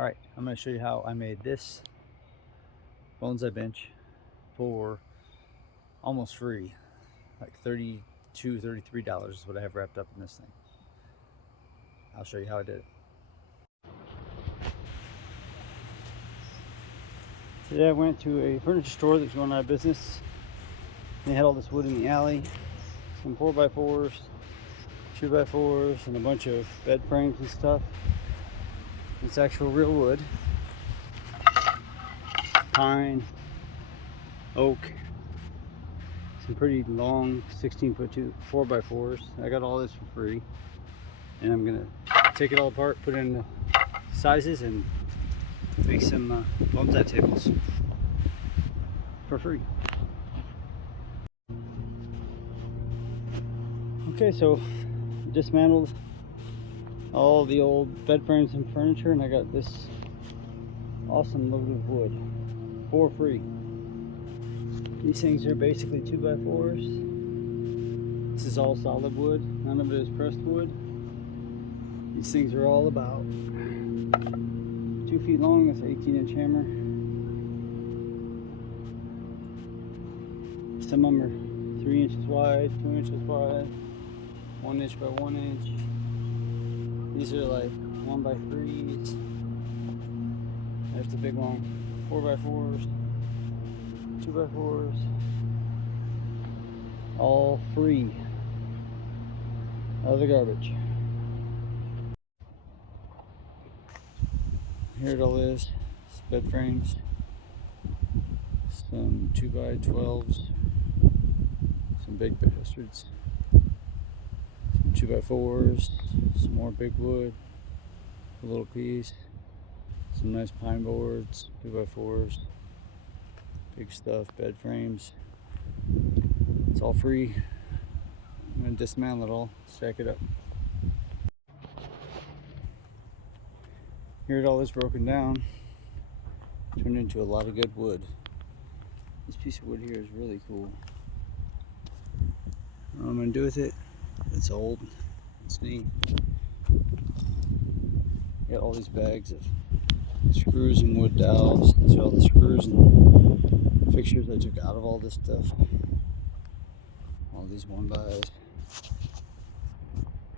Alright, I'm going to show you how I made this bonsai bench for almost free. Like $32, $33 is what I have wrapped up in this thing. I'll show you how I did it. Today I went to a furniture store that's going out of business. They had all this wood in the alley, some 4x4s, 2x4s, and a bunch of bed frames and stuff. It's actual real wood. Pine, oak, some pretty long 16-foot 4x4s. I got all this for free. And I'm gonna take it all apart, put it in sizes, and make some bonsai tables for free. Okay, so dismantled all the old bed frames and furniture, and I got this awesome load of wood for free. These things are basically 2x4s. This is all solid wood, none of it is pressed wood. These things are all about 2 feet long. That's an 18-inch hammer. Some of them are 3 inches wide, 2 inches wide, 1 inch by 1 inch. These are like 1x3s. There's the big long 4x4s, 2x4s. All free out of the garbage. Here it all is. It's bed frames, some 2x12s, some big bastards, some 2x4s, some more big wood, a little piece, some nice pine boards, 2x4s, big stuff, bed frames. It's all free. I'm going to dismantle it all, stack it up. Here it all is broken down, turned into a lot of good wood. This piece of wood here is really cool. I don't know what I'm going to do with it. It's old. It's neat. Got all these bags of screws and wood dowels. These are all the screws and fixtures I took out of all this stuff. All these 1x.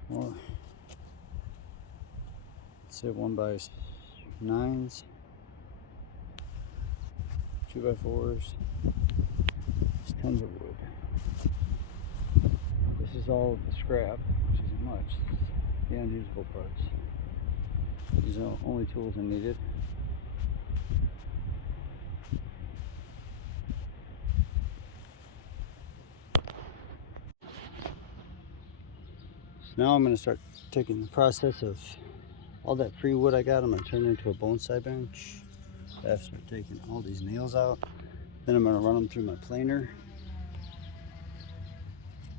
Or let's say 1x9s, 2x4s. There's tons of wood. This is all the scrap, which isn't much. The unusable parts. These are the only tools I needed. So now I'm going to start taking the process of all that free wood I got. I'm going to turn it into a bonsai bench. I have to start taking all these nails out. Then I'm going to run them through my planer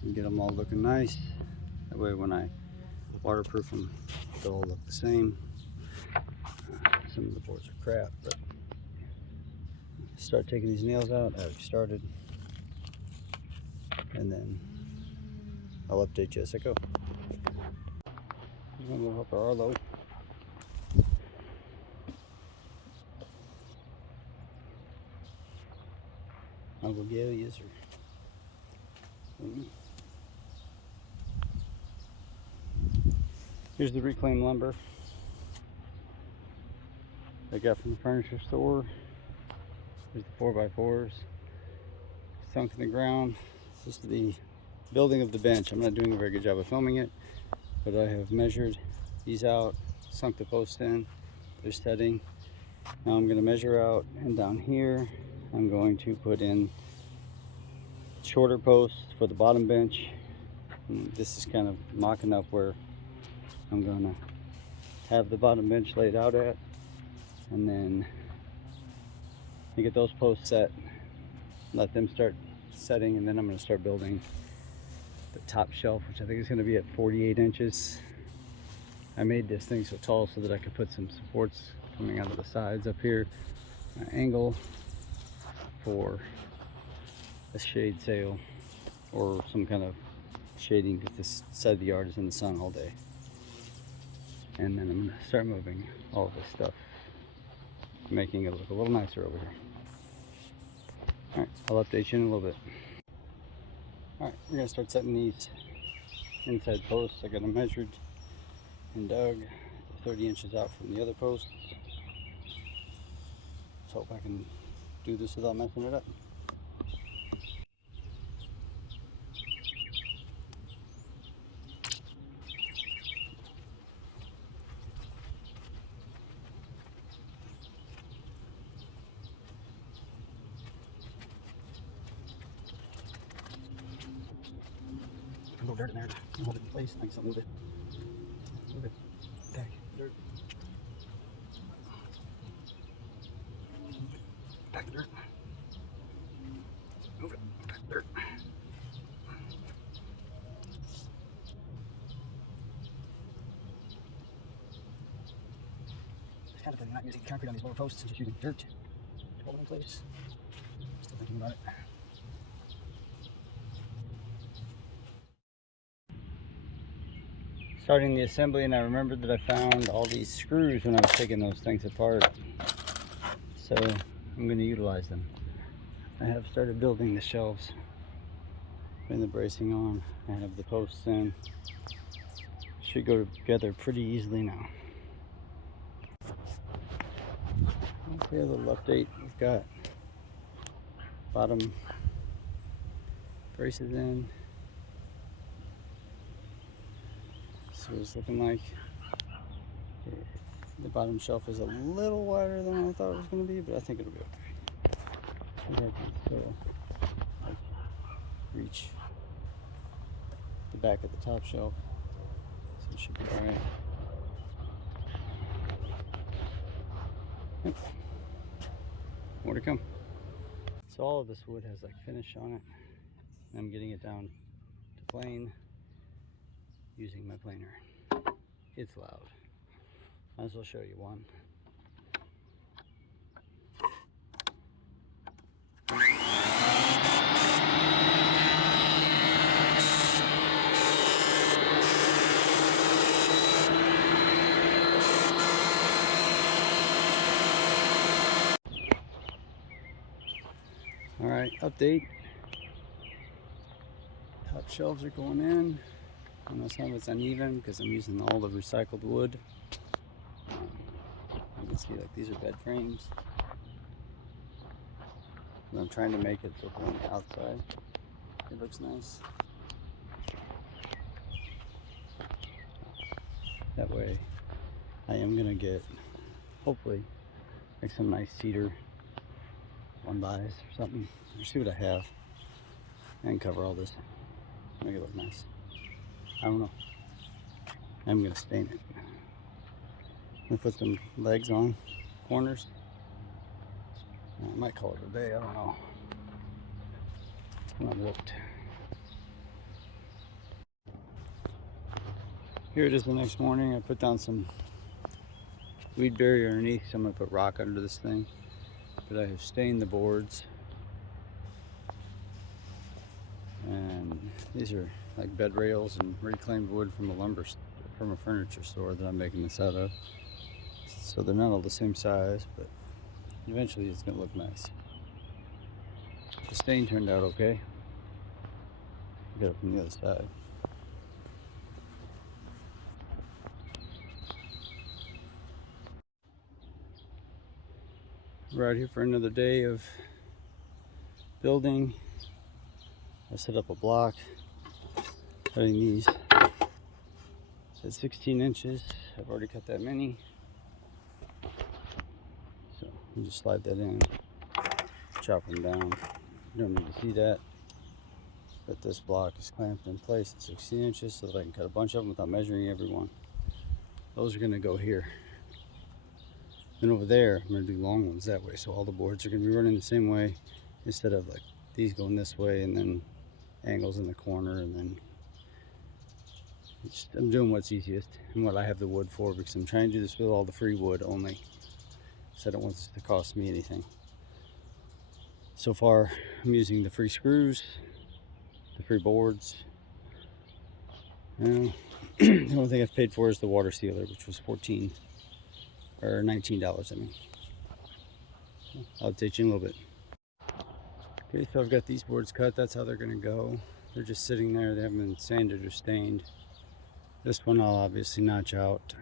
and get them all looking nice. That way when I waterproof them, they'll all look the same. Some of the boards are crap, but start taking these nails out. I've started, and then I'll update you as I go. I'm gonna go up our Arlo. I'll go get a user. Here's the reclaimed lumber I got from the furniture store. There's the 4x4s sunk in the ground. This is the building of the bench. I'm not doing a very good job of filming it, but I have measured these out, sunk the posts in, they're setting. Now I'm going to measure out, and down here I'm going to put in shorter posts for the bottom bench. And this is kind of mocking up where I'm going to have the bottom bench laid out at, and then I get those posts set, let them start setting, and then I'm going to start building the top shelf, which I think is going to be at 48 inches. I made this thing so tall so that I could put some supports coming out of the sides up here, an angle for a shade sail or some kind of shading, because this side of the yard is in the sun all day. And then I'm going to start moving all of this stuff making it look a little nicer over here. Alright, I'll update you in a little bit. Alright, we're going to start setting these inside posts. I got them measured and dug 30 inches out from the other posts. Let's hope I can do this without messing it up. A little dirt in there to hold it in place. I guess I'll move it. Move it. Back. Dirt. Move it. Back the dirt. Move it. Back the dirt. It's kind of not using concrete on these lower posts and just using dirt to hold it in place. Still thinking about it. Starting the assembly, and I remembered that I found all these screws when I was taking those things apart, so I'm going to utilize them. I have started building the shelves, putting the bracing on. I have the posts in. Should go together pretty easily now. Okay, a little update. We've got bottom braces in. So it's looking like the bottom shelf is a little wider than I thought it was going to be, but I think it'll be okay. I can still reach the back of the top shelf, so it should be alright. Yep. More to come. So all of this wood has like finish on it. I'm getting it down to plane using my planer. It's loud. Might as well show you one. Alright, update. Top shelves are going in. I know some of it's uneven because I'm using all the recycled wood. You can see like these are bed frames. And I'm trying to make it so on the outside it looks nice. That way I am gonna get, hopefully, like some nice cedar 1x or something. Let's see what I have and cover all this. Make it look nice. I don't know. I'm gonna stain it. I'm gonna put some legs on corners. I might call it a day. I don't know. I'm not looked. Here it is the next morning. I put down some weed barrier underneath, so I'm gonna put rock under this thing. But I have stained the boards. And these are like bed rails and reclaimed wood from a furniture store that I'm making this out of. So they're not all the same size, but eventually it's gonna look nice. The stain turned out okay. Got it from the other side. We're out here for another day of building. I set up a block, cutting these at 16 inches. I've already cut that many. So you just slide that in, chop them down. You don't need to see that. But this block is clamped in place at 16 inches so that I can cut a bunch of them without measuring every one. Those are gonna go here. Then over there, I'm gonna do long ones that way. So all the boards are gonna be running the same way instead of like these going this way and then angles in the corner, and then I'm doing what's easiest and what I have the wood for, because I'm trying to do this with all the free wood only, so I don't want this to cost me anything. So far I'm using the free screws, the free boards. The only thing I've paid for is the water sealer, which was $19, I mean. I'll update you in a little bit. Okay, so I've got these boards cut. That's how they're gonna go. They're just sitting there. They haven't been sanded or stained. This one I'll obviously notch out.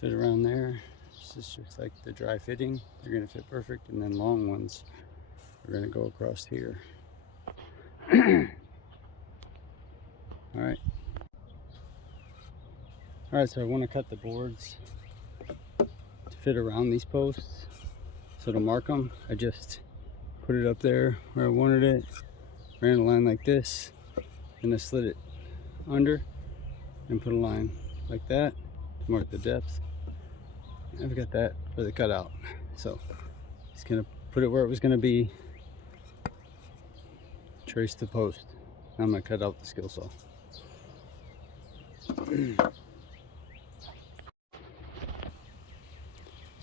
Fit around there. This is just like the dry fitting. They're gonna fit perfect, and then long ones are gonna go across here. Alright. Alright, so I want to cut the boards to fit around these posts. So to mark them, I just put it up there where I wanted it, ran a line like this, and I slid it under and put a line like that to mark the depth. I've got that for the cutout. So just gonna put it where it was gonna be, trace the post. Now I'm gonna cut out the skill saw.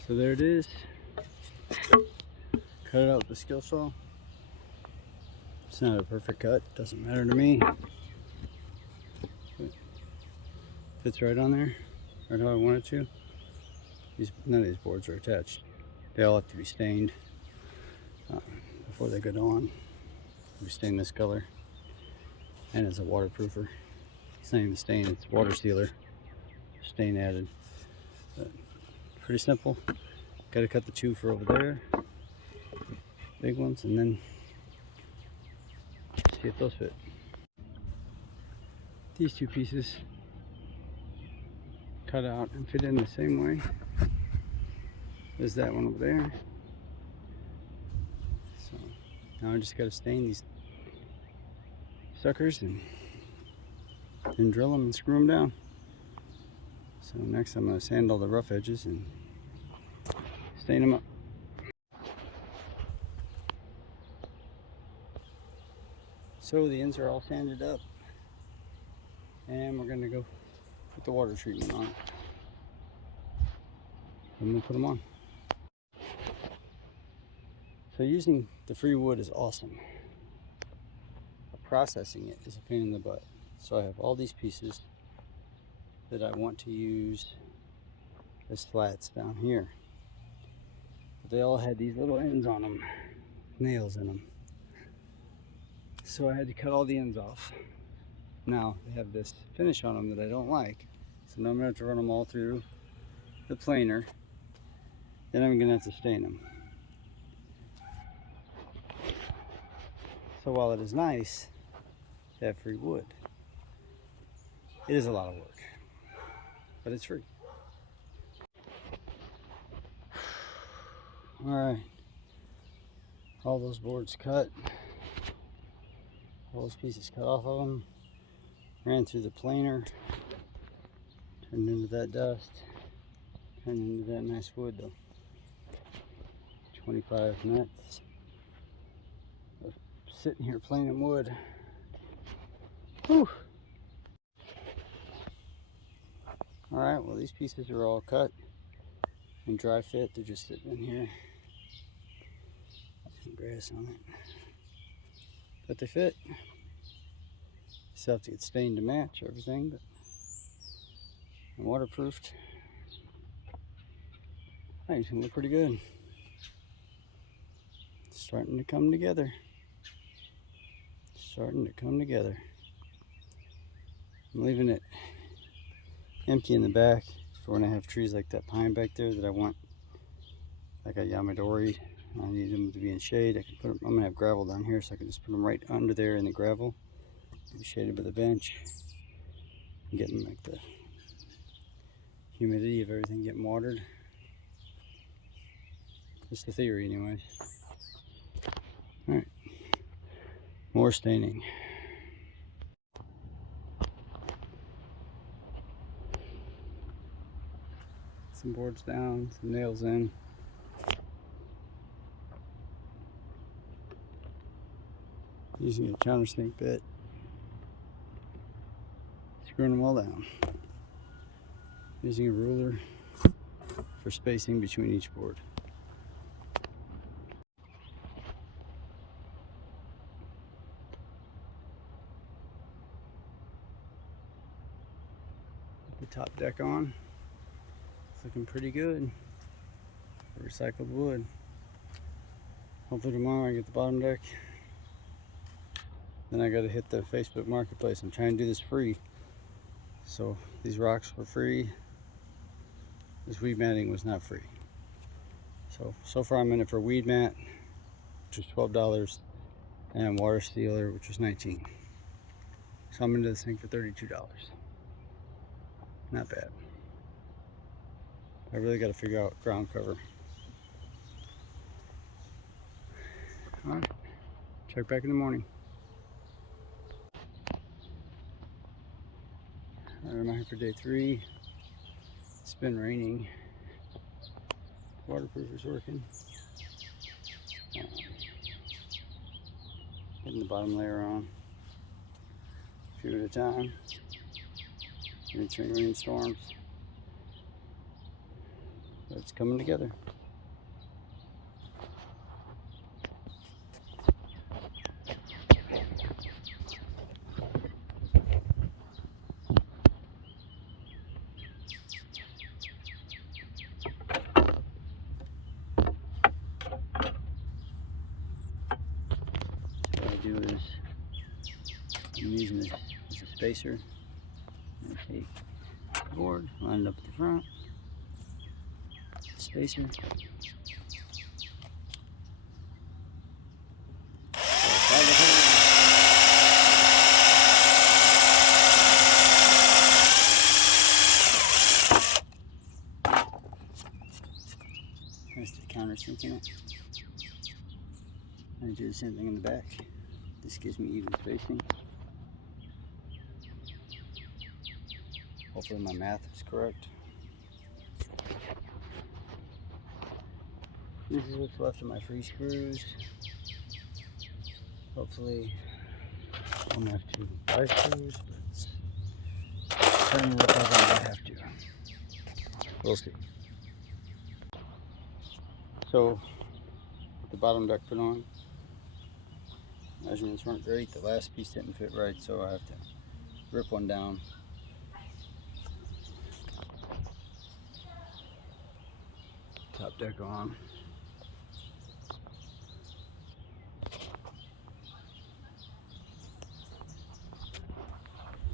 So there it is. Cut it out with the skill saw. It's not a perfect cut, doesn't matter to me. Fits right on there, right how I want it to. None of these boards are attached. They all have to be stained before they go on. We stain this color, and it's a waterproofer. It's not even stain, it's water sealer. Stain added. But pretty simple. Got to cut the two for over there, big ones, and then see if those fit. These two pieces cut out and fit in the same way as that one over there. So now I just got to stain these suckers and drill them and screw them down. So next I'm going to sand all the rough edges and stain them up. So the ends are all sanded up, and we're going to go put the water treatment on it. I'm going to put them on. So using the free wood is awesome. Processing it is a pain in the butt. So I have all these pieces that I want to use as slats down here. But they all had these little ends on them, nails in them. So I had to cut all the ends off. Now they have this finish on them that I don't like. So now I'm going to have to run them all through the planer. Then I'm going to have to stain them. So while it is nice to have free wood, it is a lot of work, but it's free. All right, all those boards cut, all those pieces cut off of them, ran through the planer, turned into that dust, turned into that nice wood though. 25 minutes of sitting here planing wood. Whew. All right, well these pieces are all cut and dry fit. They're just sitting in here. Some grass on it, but they fit. Still have to get stained to match everything, but waterproofed. I think it's gonna look pretty good. It's starting to come together. Starting to come together. I'm leaving it empty in the back for when I have trees like that pine back there that I want, like a Yamadori. I need them to be in shade. I can put them, I'm gonna have gravel down here, so I can just put them right under there in the gravel, be shaded by the bench, and get them like the humidity of everything getting watered. Just the theory, anyways. All right, more staining. Some boards down, some nails in. Using a countersink bit, screwing them all down. Using a ruler for spacing between each board. Put the top deck on. It's looking pretty good. Recycled wood. Hopefully tomorrow I get the bottom deck. Then I gotta hit the Facebook Marketplace. I'm trying to do this free. So these rocks were free. This weed matting was not free. So far I'm in it for weed mat, which was $12, and water sealer, which was $19. So I'm into this thing for $32. Not bad. I really got to figure out ground cover. Alright, check back in the morning. Alright, I'm out here for day 3. It's been raining. Waterproof is working. Getting the bottom layer on. A few at a time. Between rainstorms. But it's coming together. What I do is I'm using this as a spacer. I take the board, line it up at the front, spacer. That's the countersink in it. I do the same thing in the back. This gives me even spacing. Hopefully my math is correct. This is what's left of my free screws. Hopefully I won't have to buy screws, but it's starting to look like I might have to. We'll see. So the bottom deck put on. Measurements weren't great. The last piece didn't fit right, so I have to rip one down. Top deck on.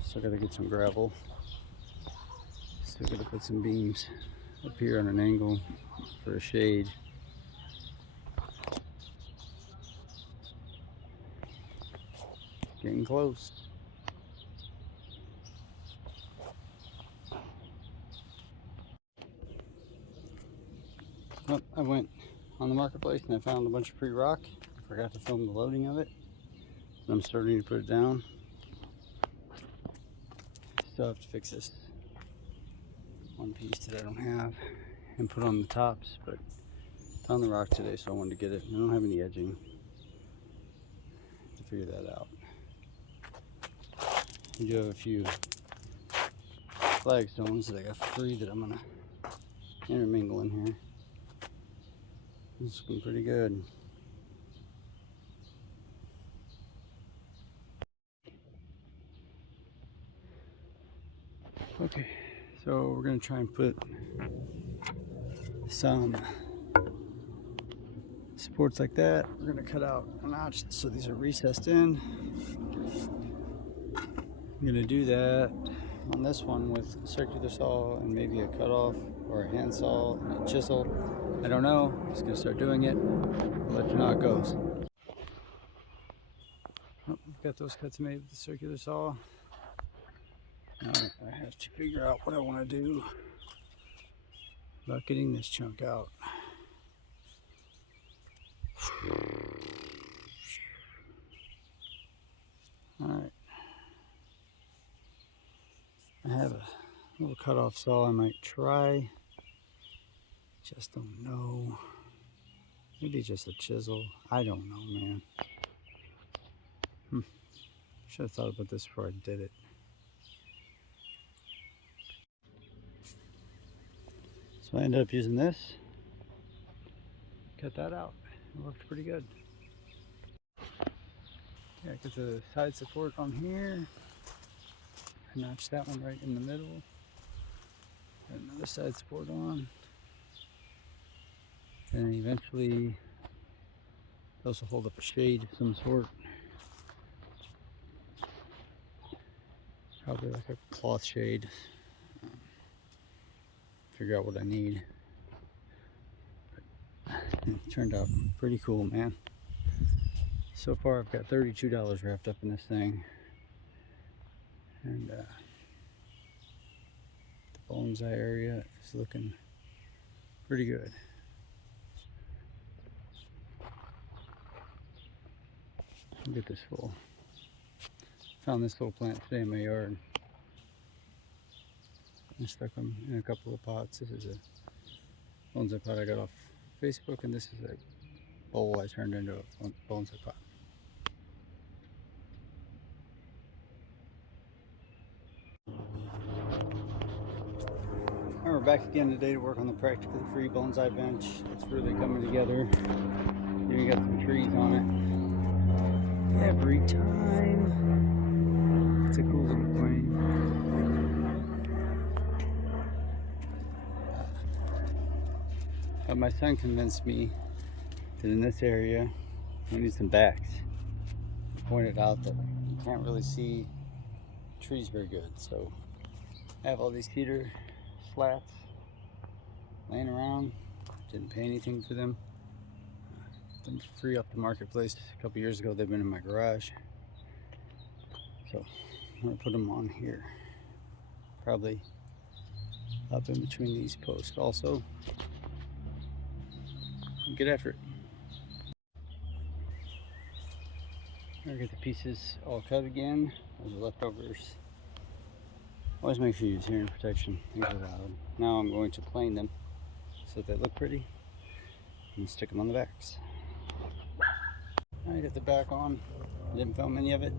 Still gotta get some gravel. Still gotta put some beams up here on an angle for a shade. Getting close. Well, I went on the marketplace and I found a bunch of free rock. I forgot to film the loading of it. I'm starting to put it down. Still have to fix this one piece that I don't have and put on the tops, but found the rock today, so I wanted to get it. I don't have any edging to figure that out. We do have a few flagstones that I got for free that I'm gonna intermingle in here. It's looking pretty good. Okay, so we're gonna try and put some supports like that. We're gonna cut out a notch so these are recessed in. I'm gonna do that on this one with a circular saw and maybe a cutoff or a hand saw and a chisel. I don't know. Just gonna start doing it. I'll let you know how it goes. Oh, I've got those cuts made with the circular saw. Now I have to figure out what I want to do about getting this chunk out. Alright. I have a little cutoff saw I might try. Just don't know. Maybe just a chisel. I don't know, man. Should have thought about this before I did it. So I ended up using this. Cut that out. It worked pretty good. Yeah, get the side support on here. I notched that one right in the middle. Got another side support on. And eventually They also hold up a shade of some sort. Probably like a cloth shade. Figure out what I need. It turned out pretty cool, man. So far I've got $32 wrapped up in this thing. And the bonsai area is looking pretty good. Look at this full. Found this little plant today in my yard. I stuck them in a couple of pots. This is a bonsai pot I got off Facebook, and this is a bowl I turned into a bonsai pot. And we're back again today to work on the practically free bonsai bench. It's really coming together. Even got some trees on it. Every time. It's a cool little plane. But my son convinced me that in this area we need some backs. He pointed out that you can't really see trees very good, so I have all these cedar slats laying around. Didn't pay anything for them. Them free off the marketplace a couple years ago. They've been in my garage, so I'm gonna put them on here, probably up in between these posts also. Get after it. I'll get the pieces all cut again. Those are leftovers. Always make sure you use hearing protection. Things are loud. Now I'm going to plane them so that they look pretty and stick them on the backs. I got the back on. I didn't film any of it,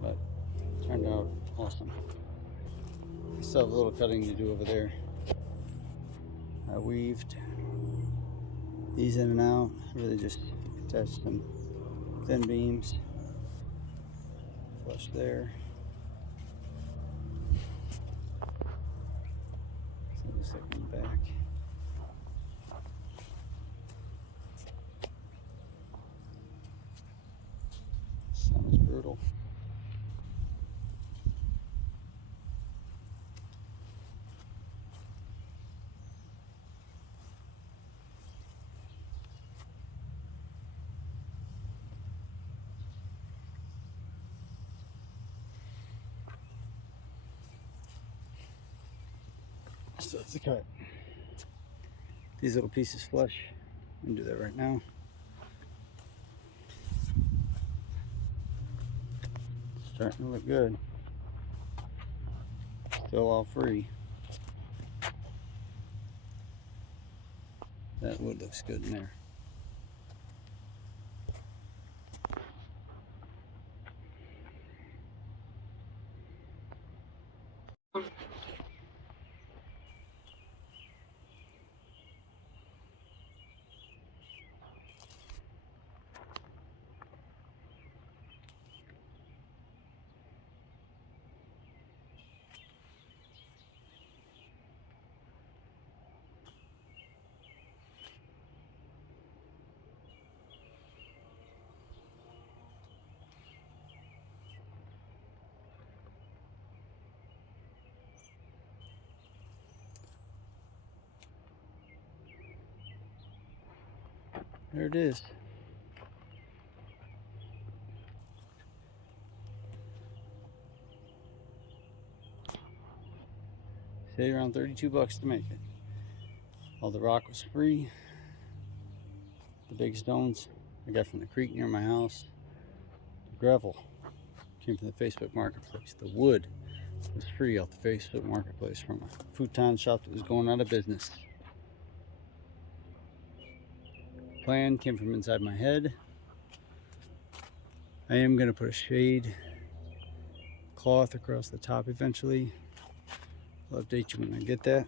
but it turned out awesome. I still have a little cutting to do over there. I weaved these in and out. Really just attached some thin beams. Flush there. So just like in the back. Sun is brutal. So it's a cut. These little pieces flush. I'm gonna do that right now. Starting to look good. Still all free. That wood looks good in there. There it is. Say around 32 bucks to make it. All the rock was free. The big stones I got from the creek near my house. The gravel came from the Facebook marketplace. The wood was free off the Facebook marketplace from a futon shop that was going out of business. Plan came from inside my head. I am going to put a shade cloth across the top eventually. I'll update you when I get that.